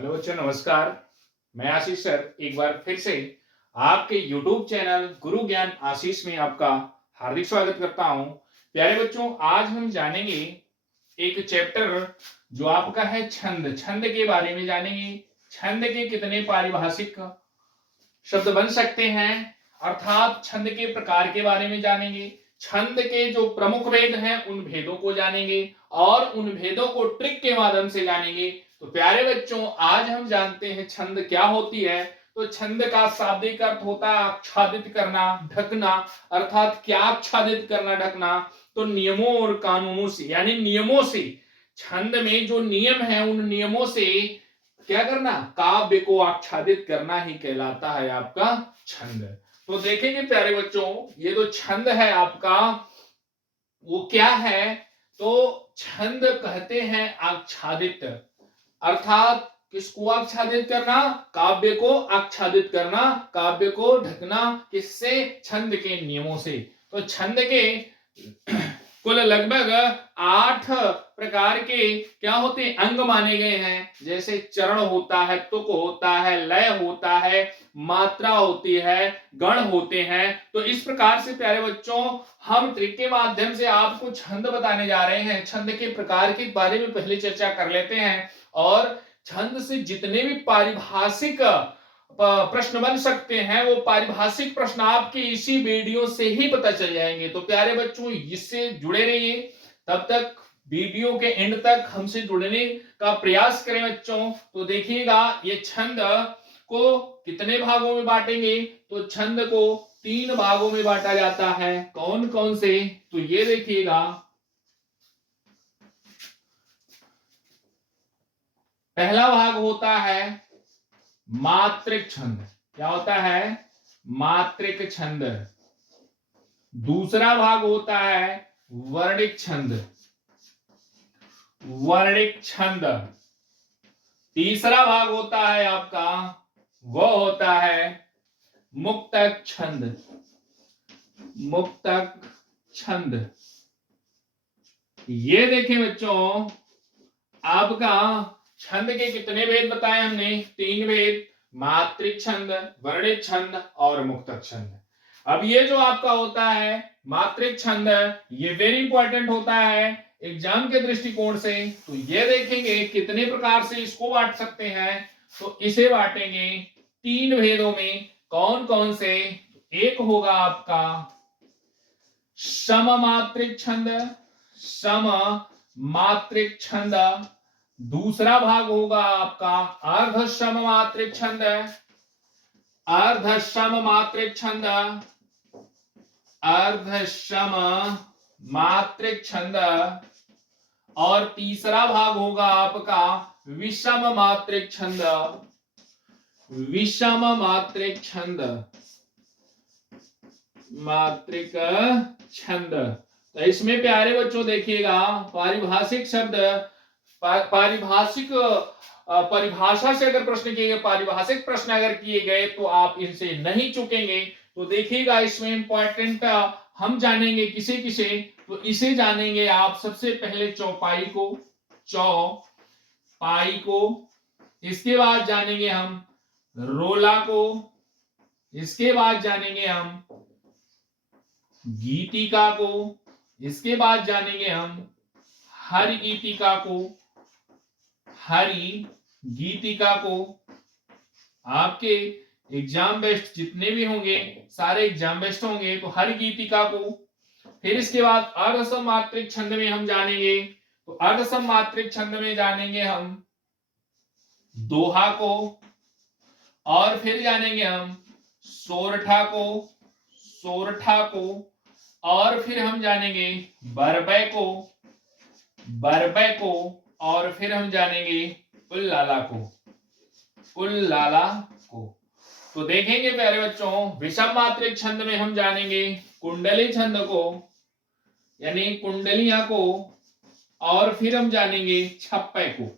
Hello बच्चों, नमस्कार। मैं आशीष सर एक बार फिर से आपके YouTube चैनल गुरु ज्ञान आशीष में आपका हार्दिक स्वागत करता हूं। प्यारे बच्चों, आज हम जानेंगे एक चैप्टर जो आपका है छंद। छंद के बारे में जानेंगे। छंद के कितने पारिभाषिक शब्द बन सकते हैं, अर्थात छंद के प्रकार के बारे में जानेंगे। छंद के जो प्रमुख भेद हैं उन भेदों को जानेंगे और उन भेदों को ट्रिक के माध्यम से जानेंगे। तो प्यारे बच्चों, आज हम जानते हैं छंद क्या होती है। तो छंद का शाब्दिक अर्थ होता है आच्छादित करना, ढकना। अर्थात क्या आच्छादित करना, ढकना? तो नियमों और कानूनों से, यानी नियमों से। छंद में जो नियम है उन नियमों से क्या करना, काव्य को आच्छादित करना ही कहलाता है आपका छंद। तो देखेंगे प्यारे बच्चों, ये जो छंद है आपका वो क्या है। तो छंद कहते हैं आच्छादित, अर्थात किसको आच्छादित करना? काव्य को आच्छादित करना, काव्य को ढकना। किससे? छंद के नियमों से। तो छंद के कुल लगभग 8 प्रकार के क्या होते हैं, अंग माने गए हैं। जैसे चरण होता है, तुक होता है, लय होता है, मात्रा होती है, गण होते हैं। तो इस प्रकार से प्यारे बच्चों, हम ट्रिक के माध्यम से आपको छंद बताने जा रहे हैं। छंद के प्रकार के बारे में पहले चर्चा कर लेते हैं और छंद से जितने भी पारिभाषिक प्रश्न बन सकते हैं वो पारिभाषिक प्रश्न आपके इसी वीडियो से ही पता चल जाएंगे। तो प्यारे बच्चों, इससे जुड़े रहिए। तब तक वीडियो के एंड तक हमसे जुड़ने का प्रयास करें बच्चों। तो देखिएगा, ये छंद को कितने भागों में बांटेंगे। तो छंद को 3 भागों में बांटा जाता है। कौन कौन से? तो ये देखिएगा, पहला भाग होता है मात्रिक छंद। क्या होता है? मात्रिक छंद। दूसरा भाग होता है वर्णिक छंद। वर्णिक छंद। तीसरा भाग होता है आपका, वो होता है मुक्तक छंद। मुक्तक छंद। ये देखें बच्चों, आपका छंद के कितने भेद बताए हमने? 3 भेद, मात्रिक छंद, वर्णिक छंद और मुक्तक छंद। अब ये जो आपका होता है मात्रिक छंद, ये वेरी इंपॉर्टेंट होता है एग्जाम के दृष्टिकोण से। तो ये देखेंगे कितने प्रकार से इसको बांट सकते हैं। तो इसे बांटेंगे 3 भेदों में। कौन कौन से? एक होगा आपका सममात्रिक छंद। सम मात्रिक छंद। दूसरा भाग होगा आपका अर्ध सममात्रिक छंद। अर्ध सममात्रिक छंद। अर्ध सम मात्रिक छंद। और तीसरा भाग होगा आपका विषम मात्रिक छंद। विषम मात्रिक छंद। मात्रिक छंद। तो इसमें प्यारे बच्चों देखिएगा, पारिभाषिक शब्द, पारिभाषिक परिभाषा से अगर प्रश्न किए गए, पारिभाषिक प्रश्न अगर किए गए तो आप इनसे नहीं चूकेंगे। तो देखिएगा, इसमें इंपॉर्टेंट हम जानेंगे किसे किसे। तो इसे जानेंगे आप सबसे पहले चौपाई को, चौपाई को। इसके बाद जानेंगे हम रोला को। इसके बाद जानेंगे हम गीतिका को। इसके बाद जानेंगे हम हरि गीतिका को। हरि गीतिका को। आपके एग्जाम बेस्ट जितने भी होंगे, सारे एग्जाम बेस्ट होंगे। तो हरि गीतिका को। फिर इसके बाद अर्ध सममात्रिक छंद में हम जानेंगे, तो अर्ध सममात्रिक छंद में जानेंगे हम दोहा को। और फिर जानेंगे हम सोरठा को, सोरठा को। और फिर हम जानेंगे बरबय को, बरबय को। और फिर हम जानेंगे उल्लाला को, उल्लाला को। तो देखेंगे प्यारे बच्चों, विषम मात्रिक छंद में हम जानेंगे कुंडली छंद को, यानी कुंडलियां को। और फिर हम जानेंगे छप्पय को,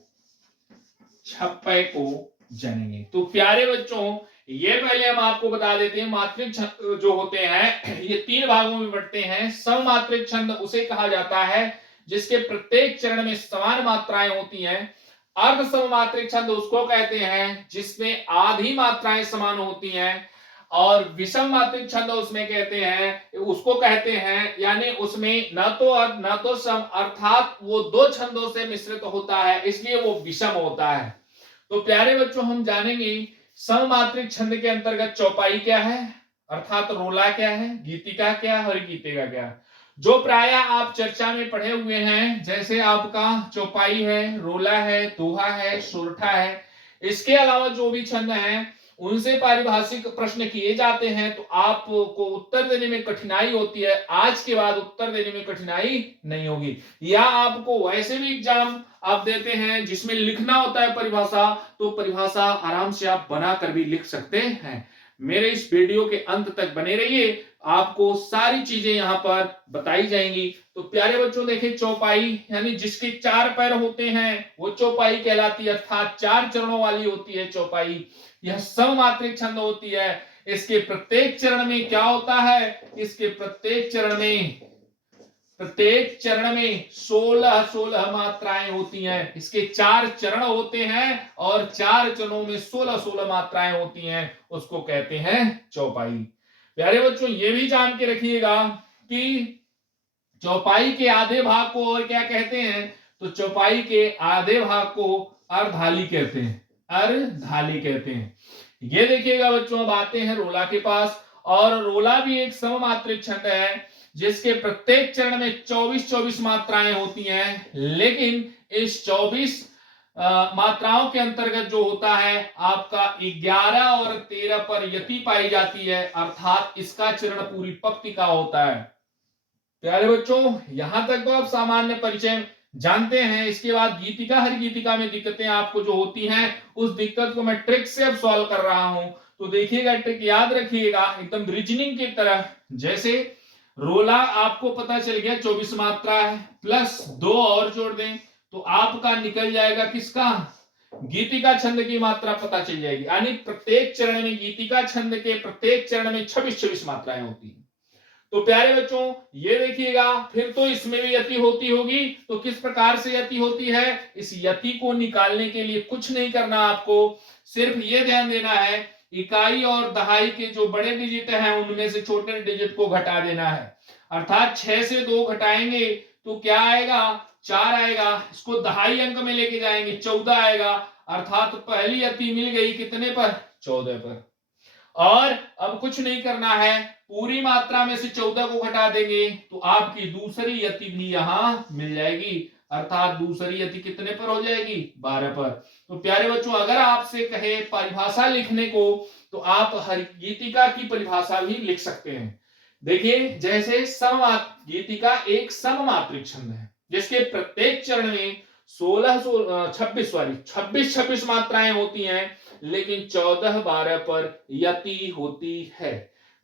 छप्पय को जानेंगे। तो प्यारे बच्चों, ये पहले हम आपको बता देते हैं मात्रिक छंद जो होते हैं ये 3 भागों में बंटते हैं। सममात्रिक छंद उसे कहा जाता है जिसके प्रत्येक चरण में समान मात्राएं होती हैं। अर्ध सममात्रिक छंद उसको कहते हैं जिसमें आधी मात्राएं समान होती हैं, और विषम मात्रिक छंद उसमें कहते हैं, उसको कहते हैं यानी उसमें न तो अर्ध न तो सम, अर्थात वो दो छंदों से मिश्रित होता है, इसलिए वो विषम होता है। तो प्यारे बच्चों हम जानेंगे सममात्रिक छंद के अंतर्गत चौपाई क्या है, अर्थात रोला क्या है, गीतिका क्या है और गीतिका क्या है, जो प्राय आप चर्चा में पढ़े हुए हैं। जैसे आपका चौपाई है, रोला है, दोहा है, सोरठा है। इसके अलावा जो भी छंद हैं उनसे पारिभाषिक प्रश्न किए जाते हैं, तो आपको उत्तर देने में कठिनाई होती है। आज के बाद उत्तर देने में कठिनाई नहीं होगी, या आपको वैसे भी एग्जाम आप देते हैं जिसमें लिखना होता है परिभाषा, तो परिभाषा आराम से आप बना कर भी लिख सकते हैं। मेरे इस वीडियो के अंत तक बने रहिए, आपको सारी चीजें यहां पर बताई जाएंगी। तो प्यारे बच्चों देखिए, चौपाई यानी जिसके चार पैर होते हैं वो चौपाई कहलाती है, अर्थात चार चरणों वाली होती है चौपाई। यह सममात्रिक छंद होती है। इसके प्रत्येक चरण में क्या होता है, इसके प्रत्येक चरण में 16 मात्राएं होती हैं। इसके चार चरण होते हैं और चार चरणों में 16 मात्राएं होती हैं, उसको कहते हैं चौपाई। प्यारे बच्चों ये भी जान के रखिएगा कि चौपाई के आधे भाग को और क्या कहते हैं, तो चौपाई के आधे भाग को अर्धाली कहते हैं, अर्धाली कहते हैं। ये देखिएगा बच्चों, अब आते हैं रोला के पास, और रोला भी एक सममात्रिक छंद है जिसके प्रत्येक चरण में 24 मात्राएं होती हैं, लेकिन इस 24 मात्राओं के अंतर्गत जो होता है आपका 11 और 13 पर यति पाई जाती है, अर्थात इसका चरण पूरी पंक्ति का होता है। प्यारे बच्चों यहां तक तो आप सामान्य परिचय जानते हैं। इसके बाद गीतिका, हर गीतिका में दिक्कतें आपको जो होती हैं उस दिक्कत को मैं ट्रिक से अब सॉल्व कर रहा हूं, तो देखिएगा, ट्रिक याद रखिएगा एकदम रीजनिंग की तरह। जैसे रोला आपको पता चल गया 24 मात्रा है, प्लस 2 और जोड़ दें तो आपका निकल जाएगा किसका, गीतिका छंद की मात्रा पता चल जाएगी। यानी प्रत्येक चरण में, गीतिका छंद के प्रत्येक चरण में 26 मात्राएं होती हैं। तो प्यारे बच्चों ये देखिएगा, फिर तो इसमें भी यति होती होगी, तो किस प्रकार से यति होती है, इस यति को निकालने के लिए कुछ नहीं करना, आपको सिर्फ ये ध्यान देना है इकाई और दहाई के जो बड़े डिजिट हैं उनमें से छोटे डिजिट को घटा देना है। अर्थात 6 से 2 घटाएंगे तो क्या आएगा, 4 आएगा। इसको दहाई अंक में लेके जाएंगे 14 आएगा, अर्थात पहली यति मिल गई कितने पर, 14 पर। और अब कुछ नहीं करना है, पूरी मात्रा में से 14 को घटा देंगे तो आपकी दूसरी यति भी यहां मिल जाएगी, अर्थात दूसरी यति कितने पर हो जाएगी, 12 पर। तो प्यारे बच्चों अगर आपसे कहे परिभाषा लिखने को, तो आप हर गीतिका की परिभाषा भी लिख सकते हैं। देखिए जैसे गीतिका एक सममात्रिक छंद है जिसके प्रत्येक चरण में 26 मात्राएं होती हैं, लेकिन 14-12 पर यति होती है।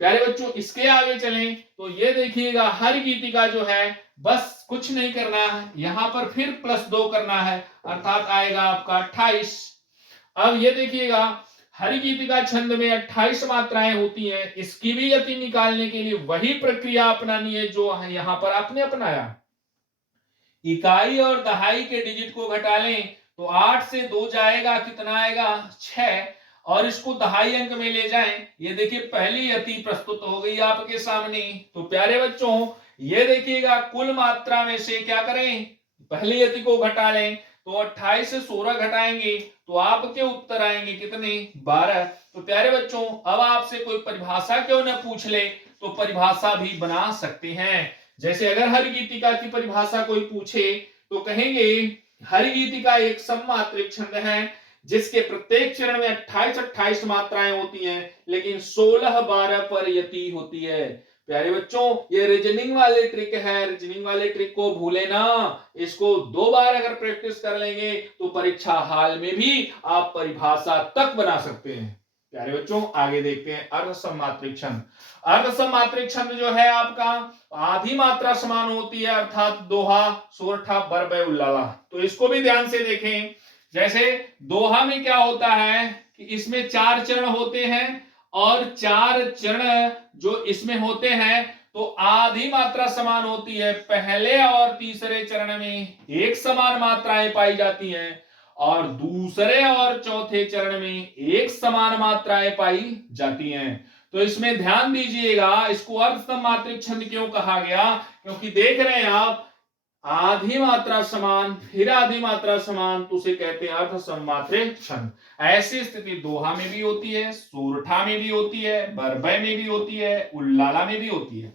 प्यारे बच्चों इसके आगे चलें तो ये देखिएगा, हर गीतिका जो है बस कुछ नहीं करना है, यहां पर फिर +2 करना है, अर्थात आएगा आपका 28। अब ये देखिएगा, हर गीतिका छंद में 28 मात्राएं होती हैं, इसकी भी यति निकालने के लिए वही प्रक्रिया अपनानी है जो यहां पर आपने अपनाया। इकाई और दहाई के डिजिट को घटा लें तो 8 से 2 जाएगा, कितना आएगा, 6, और इसको दहाई अंक में ले जाएं, ये देखिए पहली यति प्रस्तुत हो गई आपके सामने। तो प्यारे बच्चों ये देखिएगा, कुल मात्रा में से क्या करें, पहली यति को घटा लें तो 28 से 16 घटाएंगे तो आपके उत्तर आएंगे कितने, 12। तो प्यारे बच्चों अब आपसे कोई परिभाषा क्यों न पूछ ले तो परिभाषा भी बना सकते हैं। जैसे अगर हर गीतिका की परिभाषा कोई पूछे तो कहेंगे हर गीतिका एक सममात्रिक छंद है जिसके प्रत्येक चरण में 28 मात्राएं होती हैं, लेकिन 16-12 पर यति होती है। प्यारे बच्चों ये रीजनिंग वाले ट्रिक है, रीजनिंग वाले ट्रिक को भूले ना, इसको 2 बार अगर प्रैक्टिस कर लेंगे तो परीक्षा हाल में भी आप परिभाषा तक बना सकते हैं। प्यारे बच्चों आगे देखते हैं अर्ध सममात्रिक छंद। अर्ध सममात्रिक छंद जो है आपका आधी मात्रा समान होती है, अर्थात दोहा, सोरठा, बरबे, उल्लाला। तो इसको भी ध्यान से देखें। जैसे दोहा में क्या होता है कि इसमें 4 चरण होते हैं, और 4 चरण जो इसमें होते हैं तो आधी मात्रा समान होती है। पहले और तीसरे चरण में एक समान मात्राएं पाई जाती हैं, और दूसरे और चौथे चरण में एक समान मात्राएं पाई जाती हैं। तो इसमें ध्यान दीजिएगा, इसको अर्धसम मात्रिक छंद क्यों कहा गया, क्योंकि देख रहे हैं आप आधी मात्रा समान फिर आधी मात्रा समान, तो उसे कहते हैं अर्धसम मात्रिक छंद। ऐसी स्थिति दोहा में भी होती है, सोरठा में भी होती है, बरबय में भी होती है, उल्लाला में भी होती है।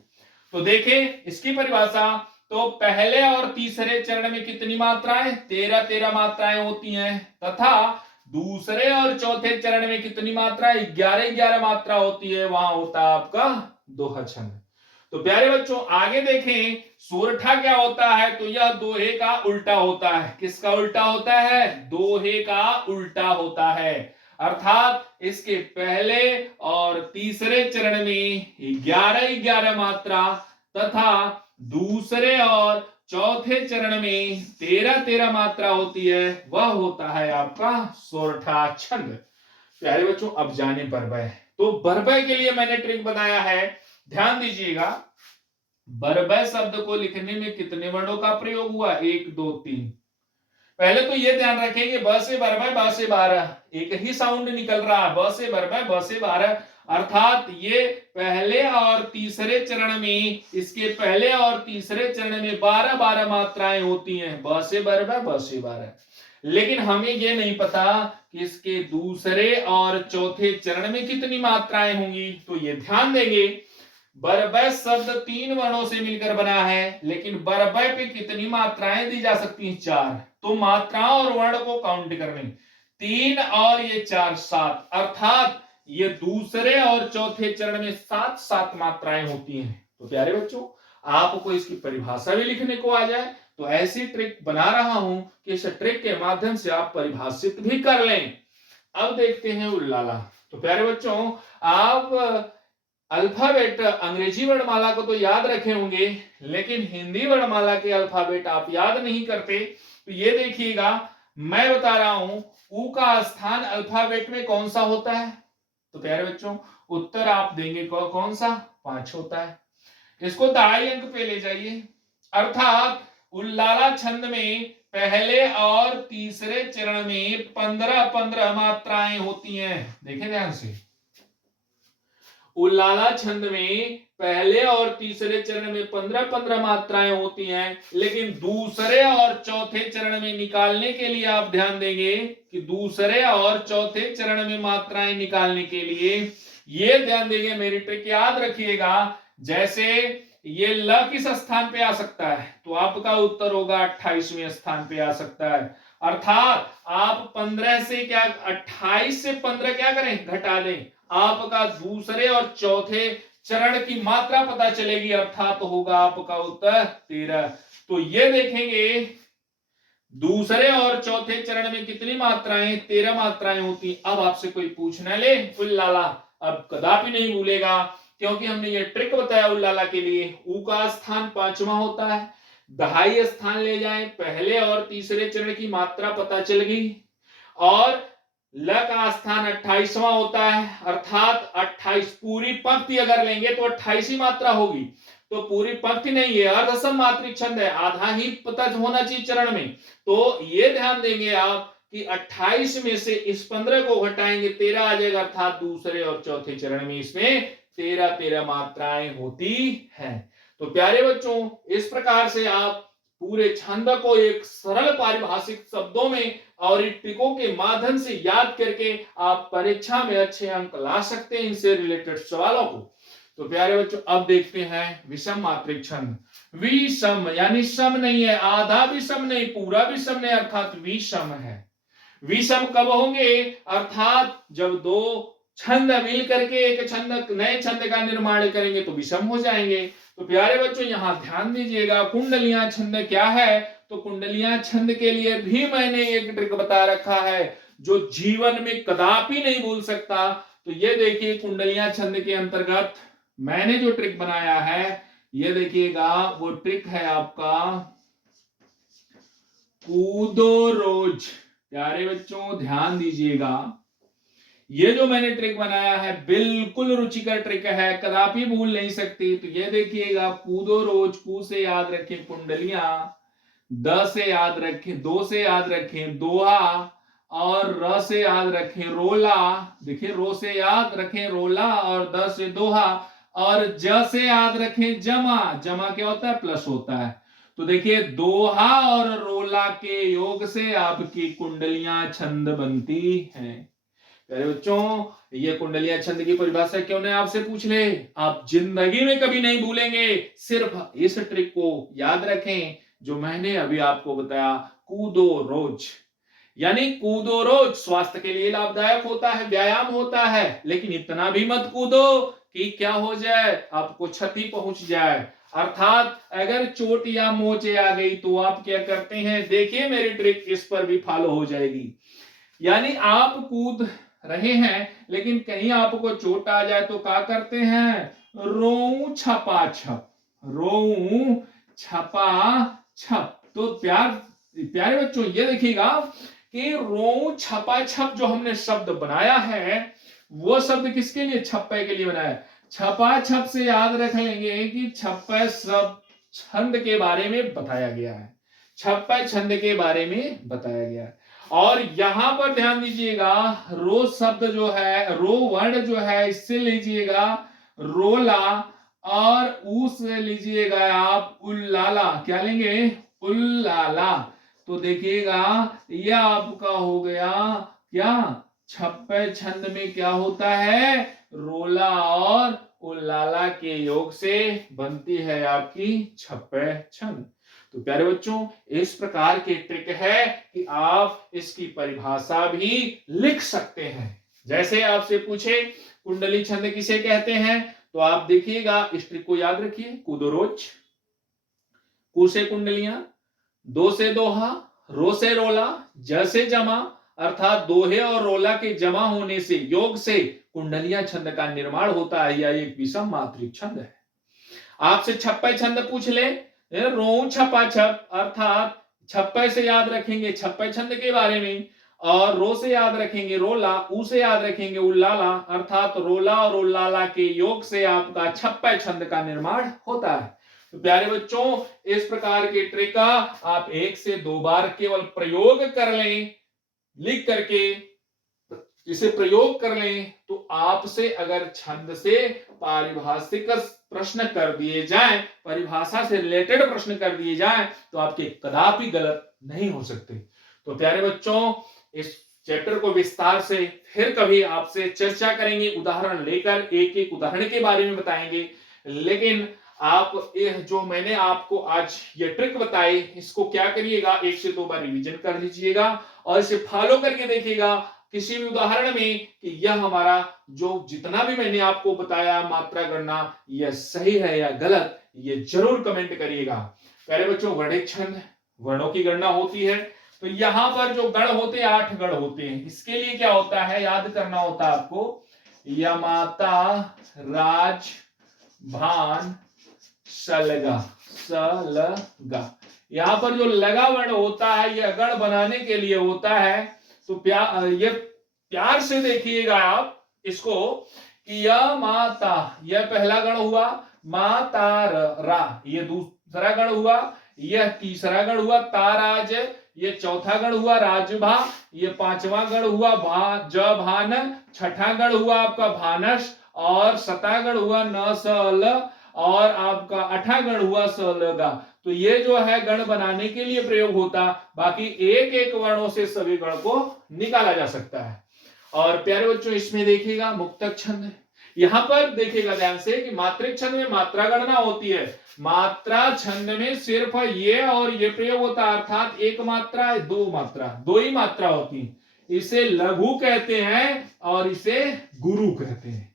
तो देखें इसकी परिभाषा, तो पहले और तीसरे चरण में कितनी मात्राएं, 13 मात्राएं होती हैं, तथा दूसरे और चौथे चरण में कितनी मात्राएं, 11 मात्रा होती है, वहां होता है आपका दोहा छंद। तो प्यारे बच्चों आगे देखें, सोरठा क्या होता है, तो यह दोहे का उल्टा होता है। किसका उल्टा होता है, दोहे का उल्टा होता है। अर्थात इसके पहले और तीसरे चरण में 11 मात्रा तथा दूसरे और चौथे चरण में 13 मात्रा होती है, वह होता है आपका सोरठा छंद। प्यारे बच्चों अब जाने बरबय। तो बरबय के लिए मैंने ट्रिक बताया है, ध्यान दीजिएगा। बरबय शब्द को लिखने में कितने वर्णों का प्रयोग हुआ, 1 2 3। पहले तो ये ध्यान रखें कि ब से बरबय ब से 12 एक ही साउंड निकल रहा है, ब से बरबय ब से 12, अर्थात ये पहले और तीसरे चरण में, इसके पहले और तीसरे चरण में 12 मात्राएं होती हैं, ब से बरबय ब से 12। लेकिन हमें ये नहीं पता कि इसके दूसरे और चौथे चरण में कितनी मात्राएं होंगी। तो ये ध्यान देंगे, बरबय शब्द 3 वर्णों से मिलकर बना है, लेकिन बरबय पे कितनी मात्राएं दी जा सकती हैं, 4। तो मात्राओं और वर्ण को काउंट कर लें, 3 और ये 4 7, अर्थात ये दूसरे और चौथे चरण में 7 मात्राएं होती हैं। तो प्यारे बच्चों आपको इसकी परिभाषा भी लिखने को आ जाए, तो ऐसी ट्रिक बना रहा हूं कि इस ट्रिक के माध्यम से आप परिभाषित भी कर लें। अब देखते हैं उल्लाला। तो प्यारे बच्चों आप अल्फाबेट अंग्रेजी वर्णमाला को तो याद रखे होंगे, लेकिन हिंदी वर्णमाला के अल्फाबेट आप याद नहीं करते। तो ये देखिएगा, मैं बता रहा हूं ऊ का स्थान अल्फाबेट में कौन सा होता है। तो प्यारे बच्चों उत्तर आप देंगे कौन सा, 5 होता है। इसको 2.5 अंक पे ले जाइए। अर्थात उल्लाला छंद में पहले और तीसरे चरण में 15 मात्राएं होती हैं। देखें ध्यान से, उल्लाला छंद में पहले और तीसरे चरण में 15 मात्राएं होती हैं, लेकिन दूसरे और चौथे चरण में निकालने के लिए आप ध्यान देंगे कि दूसरे और चौथे चरण में मात्राएं निकालने के लिए ये ध्यान देंगे, मेरी ट्रिक याद रखिएगा। जैसे ये ल किस स्थान पे आ सकता है, तो आपका उत्तर होगा 28वें स्थान पे आ सकता है। अर्थात आप 15 से क्या 28 से 15 क्या करें, घटा दें, आपका दूसरे और चौथे चरण की मात्रा पता चलेगी, अर्थात होगा आपका उत्तर 13। तो ये देखेंगे दूसरे और चौथे चरण में कितनी मात्राएं, 13 मात्राएं होती। अब आपसे कोई पूछना ले उल्लाला, अब कदापि नहीं भूलेगा, क्योंकि हमने ये ट्रिक बताया उल्लाला के लिए। ऊ का स्थान 5वां होता है, 2.5 स्थान ले जाएं, पहले और तीसरे चरण की मात्रा पता चल गई, और ल का स्थान 28वां होता है, अर्थात 28 पूरी पंक्ति अगर लेंगे तो 28 ही मात्रा होगी। तो पूरी पंक्ति नहीं है, अर्धसम मात्रिक छंद है, आधा ही पता होना चाहिए चरण में। तो ये ध्यान देंगे आप कि 28 में से इस 15 को घटाएंगे 13 आ जाएगा, अर्थात दूसरे और चौथे चरण में इसमें 13 मात्राएं होती हैं। तो प्यारे बच्चों इस प्रकार से आप पूरे छंद को एक सरल पारिभाषिक शब्दों में और इन ट्रिकों के माध्यम से याद करके आप परीक्षा में अच्छे अंक ला सकते हैं इनसे रिलेटेड सवालों को। तो प्यारे बच्चों अब देखते हैं विषम मात्रिक छंद। विषम यानी सम नहीं है, आधा भी सम नहीं, पूरा भी सम नहीं, अर्थात विषम है। विषम कब होंगे, अर्थात जब दो छंद मिल करके एक छंद नए छंद का निर्माण करेंगे तो विषम हो जाएंगे। तो प्यारे बच्चों यहां ध्यान दीजिएगा, कुंडलियां छंद क्या है, तो कुंडलियां छंद के लिए भी मैंने एक ट्रिक बता रखा है जो जीवन में कदापि नहीं भूल सकता। तो ये देखिए कुंडलियां छंद के अंतर्गत मैंने जो ट्रिक बनाया है, ये देखिएगा वो ट्रिक है आपका कूदो रोज। प्यारे बच्चों ध्यान दीजिएगा, ये जो मैंने ट्रिक बनाया है बिल्कुल रुचिकर ट्रिक है, कदापि भूल नहीं सकती। तो ये देखिएगा कूदो रोज, कू से याद रखें कुंडलियां, द से याद रखें, दो से याद रखें दोहा, और र से याद रखें रोला, देखिए रो से याद रखें रोला, और द से दोहा, और ज से याद रखें जमा। जमा क्या होता है? प्लस होता है। तो देखिए दोहा और रोला के योग से आपकी कुंडलियां छंद बनती हैं। प्यारे बच्चों, ये कुंडलियां छंद की परिभाषा क्यों ने आपसे पूछ ले, आप जिंदगी में कभी नहीं भूलेंगे। सिर्फ इस ट्रिक को याद रखें जो मैंने अभी आपको बताया, कूदो रोज। यानी कूदो रोज स्वास्थ्य के लिए लाभदायक होता है, व्यायाम होता है, लेकिन इतना भी मत कूदो कि क्या हो जाए, आपको क्षति पहुंच जाए। अर्थात अगर चोट या मोचे आ गई तो आप क्या करते हैं, देखिए मेरी ट्रिक इस पर भी फॉलो हो जाएगी। यानी आप कूद रहे हैं लेकिन कहीं आपको चोट आ जाए तो क्या करते हैं, रोऊं छपा छप, रोऊं छपा छप। तो प्यारे बच्चों ये देखिएगा कि रोऊं छपा छप जो हमने शब्द बनाया है, वो शब्द किसके लिए, छप्पे के लिए बनाया। छपा छप से याद रख लेंगे कि छप्पे शब्द छंद के बारे में बताया गया है, छप्पे छंद के बारे में बताया गया है। और यहां पर ध्यान दीजिएगा, रो शब्द जो है, रो वर्ण जो है, इससे लीजिएगा रोला, और ऊ से लीजिएगा आप उल्लाला। क्या लेंगे, उल्लाला। तो देखिएगा यह आपका हो गया क्या, छप्पे छंद में क्या होता है, रोला और उल्लाला के योग से बनती है आपकी छप्पे छंद। तो प्यारे बच्चों, इस प्रकार की ट्रिक है कि आप इसकी परिभाषा भी लिख सकते हैं। जैसे आपसे पूछे कुंडली छंद किसे कहते हैं, तो आप देखिएगा इस ट्रिक को याद रखिए, कूदो रोज, कू से कुंडलियां, दो से दोहा, रो से रोला, ज से जमा, अर्थात दोहे और रोला के जमा होने से, योग से कुंडलियां छंद का निर्माण होता है। यह एक विषम मात्रिक छंद है। आपसे छप्पे छंद पूछ ले, रोऊं छपा छप, अर्थात छप्पे से याद रखेंगे छप्पे छंद के बारे में, और रो से याद रखेंगे रोला, ऊ से याद रखेंगे उल्लाला, अर्थात रोला और उल्लाला के योग से आपका छप्पे छंद का निर्माण होता है। तो प्यारे बच्चों, इस प्रकार के ट्रिक का आप 1 से 2 बार केवल प्रयोग कर लें, लिख करके इसे प्रयोग कर लें, तो आपसे अगर छंद से पारिभाषिक प्रश्न कर दिए जाएं, परिभाषा से रिलेटेड प्रश्न कर दिए जाएं, तो आपके कदापि गलत नहीं हो सकते। तो प्यारे बच्चों, इस चैप्टर को विस्तार से फिर कभी आपसे चर्चा करेंगे, उदाहरण लेकर एक एक उदाहरण के बारे में बताएंगे। लेकिन आप जो मैंने आपको आज ये ट्रिक बताई, इसको क्या करिएगा, 1 से 2 बार रिवीजन कर लीजिएगा और इसे फॉलो करके देखिएगा किसी भी उदाहरण में कि यह हमारा जो जितना भी मैंने आपको बताया मात्रा गणना, यह सही है या गलत, ये जरूर कमेंट करिएगा। प्यारे बच्चों, वर्णिक छंद, वर्णों की गणना होती है। तो यहां पर जो गण होते हैं 8 गण होते हैं। इसके लिए क्या होता है, याद करना होता है आपको, यमाता, राज, भान, सलगा, सलगा। यहां पर जो लगा वर्ण होता है यह गण बनाने के लिए होता है। तो ये प्यार से देखिएगा आप इसको कि यह माता, यह पहला गण हुआ, माता रा, ये दूसरा गण हुआ, यह तीसरा गण हुआ, ताराज, ये चौथा गण हुआ, राजभा, ये पांचवा गण हुआ, भान, छठा गण हुआ आपका भानस, और सता गण हुआ नसल, और आपका 8वां गण हुआ सलगा। तो ये जो है गण बनाने के लिए प्रयोग होता, बाकी एक एक वर्णों से सभी गण को निकाला जा सकता है। और प्यारे बच्चों, इसमें देखिएगा मुक्तक छंद, यहां पर देखिएगा ध्यान से कि मात्रिक छंद में मात्रा गणना होती है, मात्रा छंद में सिर्फ ये और ये प्रयोग होता है, अर्थात एक मात्रा, दो ही मात्रा होती है। इसे लघु कहते हैं और इसे गुरु कहते हैं।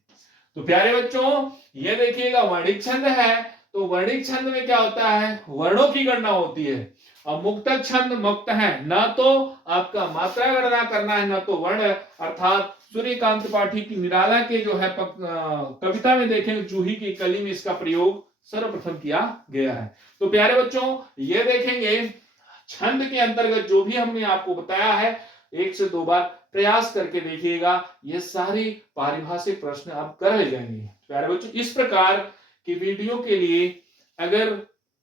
तो प्यारे बच्चों, ये देखिएगा वर्णिक छंद है, तो वर्णिक छंद में क्या होता है, वर्णों की गणना होती है। और मुक्तक छंद मुक्त है, न तो आपका मात्रा गणना करना है, न तो वर्ण। अर्थात सूर्यकांत पाठी की निराला के जो है कविता में देखें, जूही की कली में इसका प्रयोग सर्वप्रथम किया गया है। तो प्यारे बच्चों, ये देखेंगे छंद के अंतर्गत जो भी हमने आपको बताया है, 1 से 2 बार प्रयास करके देखिएगा, ये सारी पारिभाषिक प्रश्न आप कर ले जाएंगे। प्यारे बच्चों, इस प्रकार की वीडियो के लिए अगर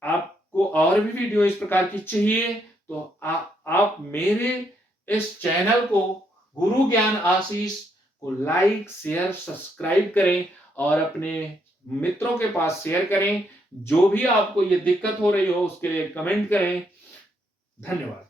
आप को और भी वीडियो इस प्रकार की चाहिए तो आप मेरे इस चैनल को गुरु ज्ञान आशीष को लाइक शेयर सब्सक्राइब करें और अपने मित्रों के पास शेयर करें। जो भी आपको ये दिक्कत हो रही हो उसके लिए कमेंट करें। धन्यवाद।